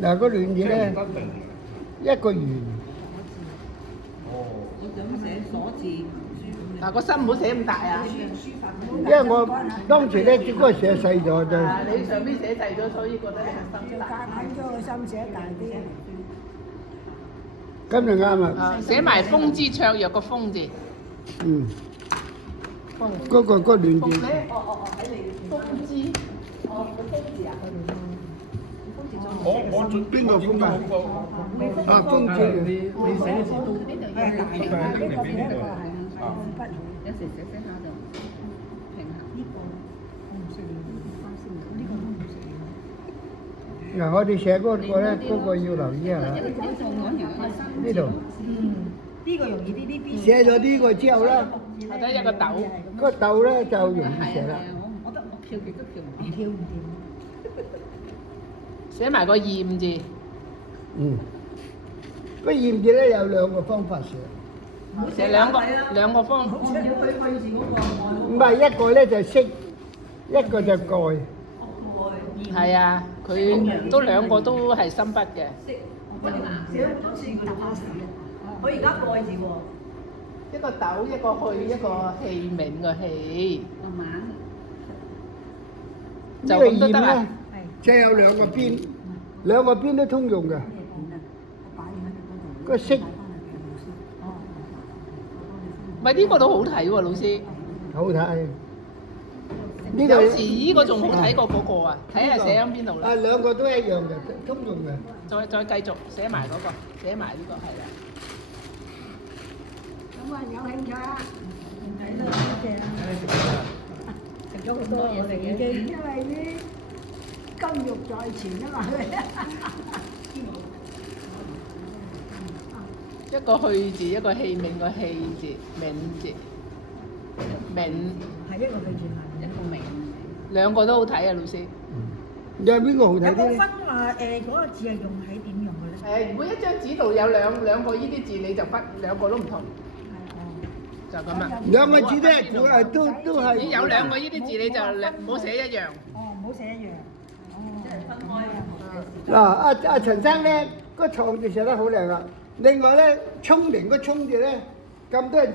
嗱個亂字咧，一個圓。嗱個心唔好寫咁大啊！因為我當時咧只不過寫細咗啫。你上邊寫細咗，所以覺得你個心大。揀咗個心寫大啲。咁就啱啦。寫埋風之雀躍個風字。嗯。嗰個亂字。喺你風之。個風字啊。我邊個風啊？啊，風字。你寫嘅時候係大嘅，呢個係一個係筆。有時寫寫下就平衡。呢個我唔識呢個我唔識。嗱，我哋寫嗰個咧，嗰個要留意下。呢度。呢個容易啲，呢邊。寫咗呢個之後咧，或者一個豆。個豆咧就容易寫啦。我覺得我跳極都跳唔掂。跳唔掂。寫埋個厭字。嗯。個厭字咧有兩個方法寫。寫兩個方。唔係一個咧就識，一個就蓋。係啊，佢都兩個都係心筆嘅。我而家蓋字喎，一個豆，一個去，一個器皿個器。呢個厭咧，即係有兩個邊，兩個邊都通用嘅。個識咪呢個都好睇喎，老師。好睇。呢個有時呢個仲好睇過嗰個啊，睇下寫喺邊度啦。啊，兩個都一樣嘅，通用嘅。再繼續寫埋嗰個，寫埋呢個係啦。咁啊，有興趣啊？睇到食咗好多嘢食已經，因為啲金玉在前啊嘛。一個去字，一個器皿個器字，皿字，皿。係一個對住問，一個皿。兩個都好睇啊，老師。有邊個好睇有冇啲？分話嗰個字係用喺點用嘅咧？每一張紙度有兩個呢啲字，你就筆兩個都唔同。就咁啦。兩個字咧，本來都係。你有兩個呢啲字你就唔好寫一樣。哦，唔好寫一樣。哦，即係分開啊。嗱，阿陳生咧，個創字寫得好靚啊！另外咧，聰明個聰字咧，咁多人知。